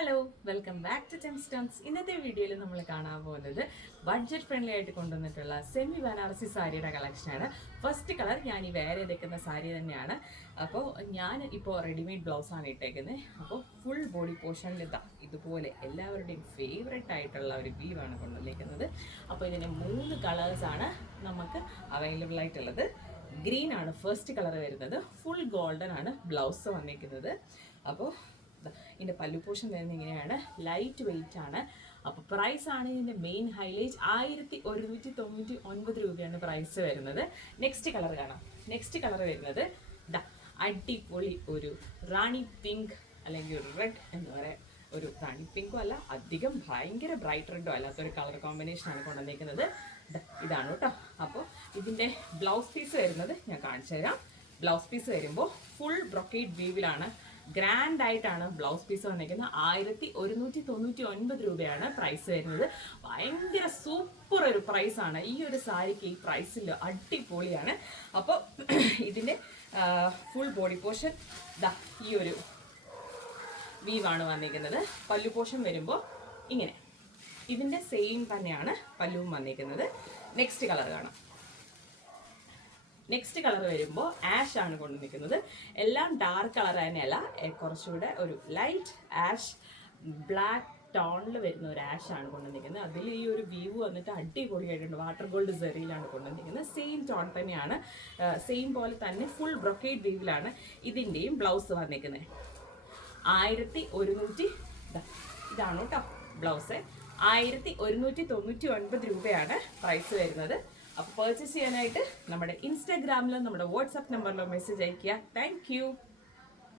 Hello welcome back to Gemstones. ഇന്നത്തെ വീഡിയോയിൽ നമ്മൾ കാണാൻ പോകുന്നത് ബഡ്ജറ്റ് ഫ്രണ്ട്ലി ആയിട്ട് കൊണ്ടുവന്നിട്ടുള്ള സെമി ബനാറസി സാരിയുടെ കളക്ഷനാണ്. ഫസ്റ്റ് കളർ ഞാൻ ഈ വേറെ എടുക്കുന്ന സാരി തന്നെയാണ്. അപ്പോൾ ഞാൻ ഇപ്പോൾ റെഡിമെയ്ഡ് ബ്ലൗസാണ് ഇട്ടേക്കുന്നത്. അപ്പോൾ ഫുൾ ബോഡി പോർഷനിൽ ഇതുപോലെ എല്ലാവരുടെയും ഫേവറേറ്റ് ആയിട്ടുള്ള ഒരു വീവാണ് കൊണ്ടുവന്നിരിക്കുന്നത്. അപ്പോൾ ഇതിന് 3 കളേഴ്സാണ് നമുക്ക് അവൈലബിൾ ആയിട്ടുള്ളത്. ഗ്രീൻ ആണ് ഫസ്റ്റ് കളർ വരുന്നത്. ഫുൾ ഗോൾഡൻ ആണ് ബ്ലൗസ് വന്നിരിക്കുന്നത്. അപ്പോൾ ഇതിൻ്റെ പല്ലു പോർഷൻ വരുന്നത് ഇങ്ങനെയാണ്, ലൈറ്റ് വെയിറ്റ് ആണ്. അപ്പോൾ പ്രൈസ് ആണ് ഇതിൻ്റെ മെയിൻ ഹൈലൈറ്റ്. 1199 രൂപയാണ് പ്രൈസ് വരുന്നത്. നെക്സ്റ്റ് കളർ കാണാം. നെക്സ്റ്റ് കളർ വരുന്നത് അടിപൊളി ഒരു റാണി പിങ്ക് അല്ലെങ്കിൽ ഒരു റെഡ് എന്ന് പറയാം. ഒരു റാണി പിങ്കും അല്ല, അധികം ഭയങ്കര ബ്രൈറ്റ് റെഡോ അല്ലാത്തൊരു കളർ കോമ്പിനേഷനാണ് കൊണ്ടുവന്നിരിക്കുന്നത്. ഇതാണ് കേട്ടോ. അപ്പോൾ ഇതിൻ്റെ ബ്ലൗസ് പീസ് വരുന്നത് ഞാൻ കാണിച്ചു തരാം. ബ്ലൗസ് പീസ് വരുമ്പോൾ ഫുൾ ബ്രൊക്കേഡ് വീവിലാണ്, ഗ്രാൻഡ് ആയിട്ടാണ് ബ്ലൗസ് പീസ് വന്നിരിക്കുന്നത്. 1199 രൂപയാണ് പ്രൈസ് വരുന്നത്. ഭയങ്കര സൂപ്പർ ഒരു പ്രൈസാണ് ഈ ഒരു സാരിക്ക്. ഈ പ്രൈസിൽ അടിപൊളിയാണ്. അപ്പോൾ ഇതിൻ്റെ ഫുൾ ബോഡി പോർഷൻ ഈ ഒരു വീവാണ് വന്നിരിക്കുന്നത്. പല്ലു പോർഷൻ വരുമ്പോൾ ഇങ്ങനെ ഇതിൻ്റെ സെയിം തന്നെയാണ് പല്ലുവും വന്നിരിക്കുന്നത്. നെക്സ്റ്റ് കളർ കാണാം. നെക്സ്റ്റ് കളർ വരുമ്പോൾ ആഷ് ആണ് കൊണ്ടുവന്നിരിക്കുന്നത്. എല്ലാം ഡാർക്ക് കളർ തന്നെയല്ല, കുറച്ചുകൂടെ ഒരു ലൈറ്റ് ആഷ് ബ്ലാക്ക് ടോണിൽ വരുന്ന ഒരു ആഷ് ആണ് കൊണ്ടുവന്നിരിക്കുന്നത്. അതിൽ ഈ ഒരു വ്യൂ വന്നിട്ട് അടിപൊളിയായിട്ടുണ്ട്. വാട്ടർ ഗോൾഡ് സെറിയിലാണ് കൊണ്ടുവന്നിരിക്കുന്നത്. സെയിം ടോൺ തന്നെയാണ്, സെയിം പോലെ തന്നെ ഫുൾ ബ്രൊക്കേഡ് വീവിലാണ് ഇതിൻ്റെയും ബ്ലൗസ് വന്നിരിക്കുന്നത്. 1100 ഇതാണ് കേട്ടോ ബ്ലൗസ്. 1199 രൂപയാണ് പ്രൈസ് വരുന്നത്. അപ്പോൾ പർച്ചേസ് ചെയ്യാനായിട്ട് നമ്മുടെ ഇൻസ്റ്റാഗ്രാമിലോ നമ്മുടെ വാട്സാപ്പ് നമ്പറിലോ മെസ്സേജ് അയയ്ക്കുക. താങ്ക്